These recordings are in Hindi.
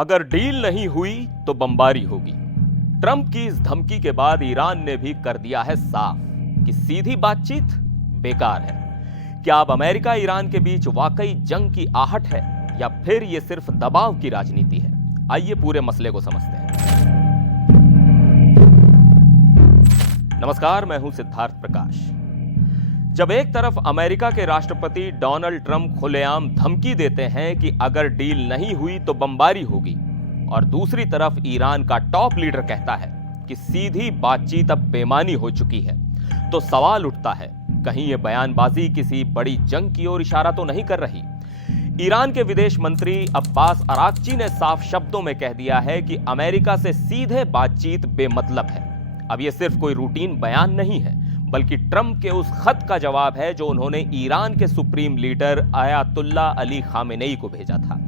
अगर डील नहीं हुई तो बमबारी होगी। ट्रंप की इस धमकी के बाद ईरान ने भी कर दिया है साफ कि सीधी बातचीत बेकार है। क्या अब अमेरिका ईरान के बीच वाकई जंग की आहट है या फिर यह सिर्फ दबाव की राजनीति है? आइए पूरे मसले को समझते हैं। नमस्कार, मैं हूं सिद्धार्थ प्रकाश। जब एक तरफ अमेरिका के राष्ट्रपति डोनाल्ड ट्रंप खुलेआम धमकी देते हैं कि अगर डील नहीं हुई तो बमबारी होगी, और दूसरी तरफ ईरान का टॉप लीडर कहता है कि सीधी बातचीत अब बेमानी हो चुकी है, तो सवाल उठता है, कहीं यह बयानबाजी किसी बड़ी जंग की ओर इशारा तो नहीं कर रही? ईरान के विदेश मंत्री अब्बास अराक्ची ने साफ शब्दों में कह दिया है कि अमेरिका से सीधे बातचीत बेमतलब है। अब यह सिर्फ कोई रूटीन बयान नहीं है, बल्कि ट्रंप के उस खत का जवाब है जो उन्होंने ईरान के supreme leader ayatollah Ali Khamenei को भेजा था।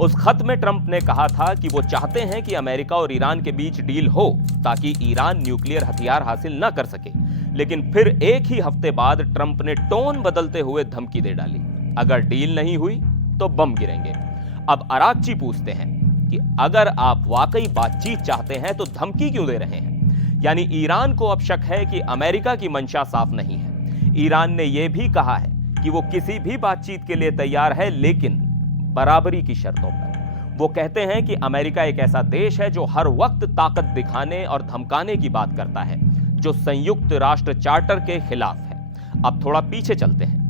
उस खत में ट्रंप ने कहा था कि वो चाहते हैं कि अमेरिका और ईरान के बीच डील हो ताकि ईरान न्यूक्लियर हथियार हासिल न कर सके। लेकिन फिर एक ही हफ्ते बाद ट्रंप ने टोन बदलते हुए धमकी दे डाली, अगर डील नहीं हुई तो बम गिरेंगे। अब अराक्ची पूछते हैं कि अगर आप वाकई बातचीत चाहते हैं तो धमकी क्यों दे रहे हैं? यानी ईरान को अब शक है कि अमेरिका की मंशा साफ नहीं है। ईरान ने यह भी कहा है कि वो किसी भी बातचीत के लिए तैयार है, लेकिन बराबरी की शर्तों पर। वो कहते हैं कि अमेरिका एक ऐसा देश है जो हर वक्त ताकत दिखाने और धमकाने की बात करता है, जो संयुक्त राष्ट्र चार्टर के खिलाफ है। अब थोड़ा पीछे चलते हैं।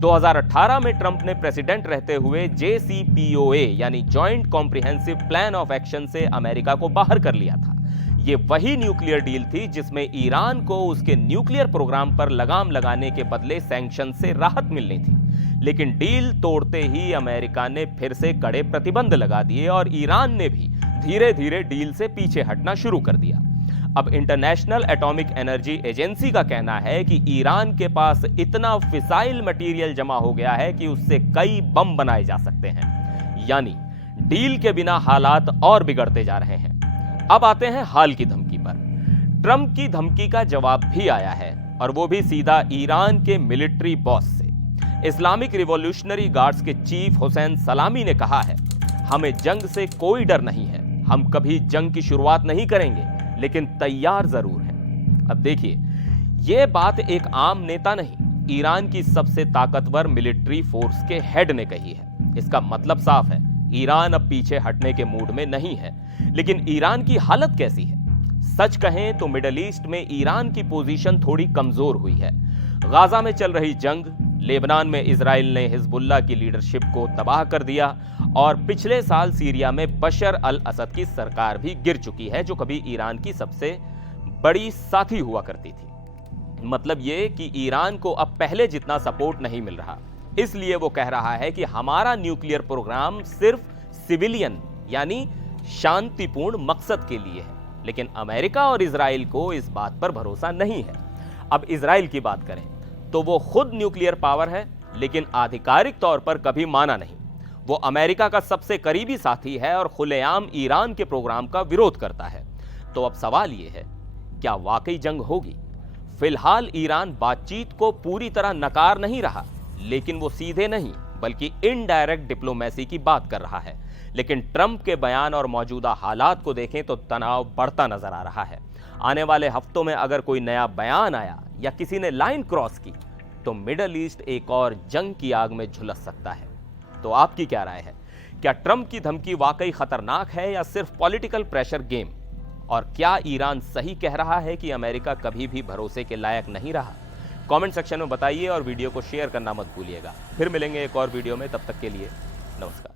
2018 में ट्रंप ने प्रेसिडेंट रहते हुए JCPOA यानी joint comprehensive plan of action से अमेरिका को बाहर कर लिया था। ये वही न्यूक्लियर डील थी जिसमें ईरान को उसके न्यूक्लियर प्रोग्राम पर लगाम लगाने के बदले सैंक्शन से राहत मिलनी थी। लेकिन डील तोड़ते ही अमेरिका ने फिर से कड़े प्रतिबंध लगा दिए और ईरान ने भी धीरे धीरे डील से पीछे हटना शुरू कर दिया। अब इंटरनेशनल एटॉमिक एनर्जी एजेंसी का कहना है कि ईरान के पास इतना फिसाइल मटेरियल जमा हो गया है कि उससे कई बम बनाए जा सकते हैं। यानी डील के बिना हालात और बिगड़ते जा रहे हैं। अब आते हैं हाल की धमकी पर। ट्रंप की धमकी का जवाब भी आया है, और वो भी सीधा ईरान के मिलिट्री बॉस से। इस्लामिक रिवॉल्यूशनरी गार्ड्स के चीफ हुसैन सलामी ने कहा है, हमें जंग से कोई डर नहीं है, हम कभी जंग की शुरुआत नहीं करेंगे, लेकिन तैयार जरूर हैं। अब देखिए, यह बात एक आम नेता नहीं, ईरान की सबसे ताकतवर मिलिट्री फोर्स के हेड ने कही है। इसका मतलब साफ है, ईरान अब पीछे हटने के मूड में नहीं है। लेकिन ईरान की हालत कैसी है? सच कहें तो मिडिल ईस्ट में ईरान की पोजीशन थोड़ी कमजोर हुई है। गाजा में चल रही जंग, लेबनान में इजराइल ने हिजबुल्लाह की लीडरशिप को तबाह कर दिया, और पिछले साल सीरिया में बशर अल असद की सरकार भी गिर चुकी है, जो कभी ईरान की सबसे बड़ी साथी हुआ करती थी। मतलब यह कि ईरान को अब पहले जितना सपोर्ट नहीं मिल रहा। इसलिए वो कह रहा है कि हमारा न्यूक्लियर प्रोग्राम सिर्फ सिविलियन यानी शांतिपूर्ण मकसद के लिए है। लेकिन अमेरिका और इजराइल को इस बात पर भरोसा नहीं है। अब इजराइल की बात करें तो वो खुद न्यूक्लियर पावर है, लेकिन आधिकारिक तौर पर कभी माना नहीं। वो अमेरिका का सबसे करीबी साथी है और खुलेआम ईरान के प्रोग्राम का विरोध करता है। तो अब सवाल यह है, क्या वाकई जंग होगी? फिलहाल ईरान बातचीत को पूरी तरह नकार नहीं रहा, लेकिन वो सीधे नहीं बल्कि इनडायरेक्ट डिप्लोमेसी की बात कर रहा है। लेकिन ट्रंप के बयान और मौजूदा हालात को देखें तो तनाव बढ़ता नजर आ रहा है। आने वाले हफ्तों में अगर कोई नया बयान आया या किसी ने लाइन क्रॉस की, तो मिडल ईस्ट एक और जंग की आग में झुलस सकता है। तो आपकी क्या राय है? क्या ट्रंप की धमकी वाकई खतरनाक है या सिर्फ पॉलिटिकल प्रेशर गेम? और क्या ईरान सही कह रहा है कि अमेरिका कभी भी भरोसे के लायक नहीं रहा? कमेंट सेक्शन में बताइए और वीडियो को शेयर करना मत भूलिएगा। फिर मिलेंगे एक और वीडियो में, तब तक के लिए नमस्कार।